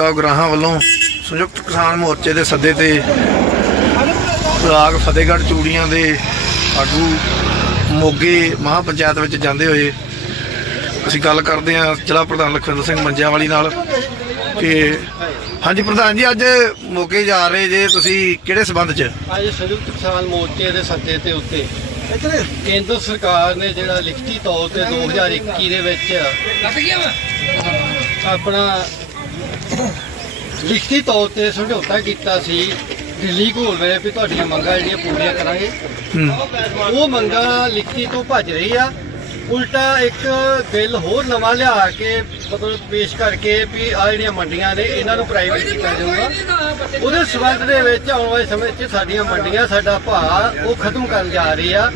ਜਗਤਾ ਉਗਰਾਹਾਂ ਵੱਲੋਂ ਸੰਯੁਕਤ ਕਿਸਾਨ ਮੋਰਚੇ ਦੇ ਸੱਦੇ ਤੇ ਬਲਾਕ ਫਤਿਹਗੜ੍ਹ ਚੂੜੀਆਂ ਦੇ ਆਗੂ ਮੋਗੇ ਮਹਾਂ ਪੰਚਾਇਤ ਵਿੱਚ ਜਾਂਦੇ ਹੋਏ ਅਸੀਂ ਗੱਲ ਕਰਦੇ ਹਾਂ ਜ਼ਿਲ੍ਹਾ ਪ੍ਰਧਾਨ ਲਖਵਿੰਦਰ ਸਿੰਘ ਮੰਜਿਆਂ ਵਾਲੀ ਨਾਲ ਕਿ ਹਾਂਜੀ ਪ੍ਰਧਾਨ ਜੀ ਅੱਜ ਮੋਗੇ ਜਾ ਰਹੇ ਜੇ ਤੁਸੀਂ ਕਿਹੜੇ ਸਬੰਧ 'ਚ? ਅੱਜ ਸੰਯੁਕਤ ਕਿਸਾਨ ਮੋਰਚੇ ਦੇ ਸੱਦੇ ਤੇ ਉੱਤੇ ਕੇਂਦਰ ਸਰਕਾਰ ਨੇ ਜਿਹੜਾ ਲਿਖਤੀ ਤੌਰ ਤੇ 2021 ਦੇ ਵਿੱਚ ਆਪਣਾ ਲਿਖਤੀ ਤੌਰ ਤੇ ਸਮਝੌਤਾ ਕੀਤਾ ਸੀ ਦਿੱਲੀ ਘੋਲ ਵੇਲੇ ਵੀ ਤੁਹਾਡੀਆਂ ਮੰਗਾਂ ਜਿਹੜੀਆਂ ਪੂਰੀਆਂ ਕਰਾਂਗੇ। ਉਹ ਮੰਗਾਂ ਲਿਖਤੀ ਤੋਂ ਭੱਜ ਰਹੀ ਆ। ਉਲਟਾ ਇੱਕ ਬਿੱਲ ਹੋਰ ਨਵਾਂ ਲਿਆ ਕੇ ਮਤਲਬ ਪੇਸ਼ ਕਰਕੇ ਵੀ ਆ ਜਿਹੜੀਆਂ ਮੰਡੀਆਂ ਨੇ ਇਹਨਾਂ ਨੂੰ ਪ੍ਰਾਈਵੇਟ ਕੀਤਾ ਜਾਊਗਾ। ਉਹਦੇ ਸਬੰਧ ਦੇ ਵਿੱਚ ਆਉਣ ਵਾਲੇ ਸਮੇਂ 'ਚ ਸਾਡੀਆਂ ਮੰਡੀਆਂ ਸਾਡਾ ਭਾਅ ਉਹ ਖਤਮ ਕਰਨ ਜਾ ਰਹੀ ਆ।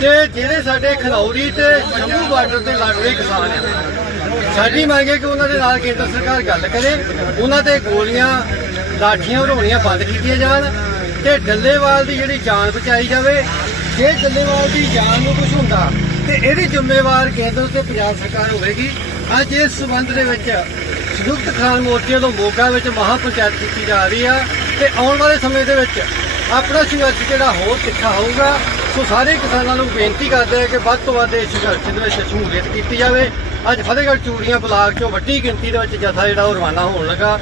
ਤੇ ਜਿਹੜੇ ਸਾਡੇ ਖਨੌਰੀ ਤੇ ਸ਼ੰਭੂ ਬਾਰਡਰ ਤੇ ਲੜ ਰਹੇ ਕਿਸਾਨ ਆ, ਸਾਡੀ ਮੰਗ ਹੈ ਕਿ ਉਹਨਾਂ ਦੇ ਨਾਲ ਕੇਂਦਰ ਸਰਕਾਰ ਗੱਲ ਕਰੇ, ਉਹਨਾਂ ਤੇ ਗੋਲੀਆਂ, ਲਾਠੀਆਂ ਉਡਾਉਣੀਆਂ ਬੰਦ ਕੀਤੀਆਂ ਜਾਣ ਤੇ ਡੱਲੇਵਾਲ ਦੀ ਜਿਹੜੀ ਜਾਨ ਬਚਾਈ ਜਾਵੇ, ਜੇ ਡੱਲੇਵਾਲ ਦੀ ਜਾਨ ਨੂੰ ਕੁਝ ਹੁੰਦਾ, ਤੇ ਇਹਦੀ ਜ਼ਿੰਮੇਵਾਰ ਕੇਂਦਰ ਤੇ ਪੰਜਾਬ ਸਰਕਾਰ ਹੋਵੇਗੀ। ਅੱਜ ਇਸ ਸਬੰਧ ਦੇ ਵਿੱਚ ਸੰਯੁਕਤ ਕਿਸਾਨ ਮੋਰਚੇ ਤੋਂ ਮੋਗਾ ਵਿੱਚ ਮਹਾ ਪੰਚਾਇਤ ਕੀਤੀ ਜਾ ਰਹੀ ਆ, ਤੇ ਆਉਣ ਵਾਲੇ ਸਮੇਂ ਦੇ ਵਿੱਚ ਆਪਣਾ ਸੰਘਰਸ਼ ਜਿਹੜਾ ਹੋਰ ਤਿੱਖਾ ਹੋਊਗਾ ਸੋ ਸਾਰੇ ਕਿਸਾਨਾਂ ਨੂੰ ਬੇਨਤੀ ਕਰਦੇ ਆ ਕਿ ਵੱਧ ਤੋਂ ਵੱਧ ਇਸ ਸੰਘਰਸ਼ ਦੇ ਵਿੱਚ ਸ਼ਮੂਲੀਅਤ ਕੀਤੀ ਜਾਵੇ। ਅੱਜ ਫਤਿਹਗੜ੍ਹ ਚੂੜੀਆਂ ਬਲਾਕ ਚੋਂ ਵੱਡੀ ਗਿਣਤੀ ਦੇ ਵਿੱਚ ਜਥਾ ਜਿਹੜਾ ਉਹ ਰਵਾਨਾ ਹੋਣ ਲੱਗਾ।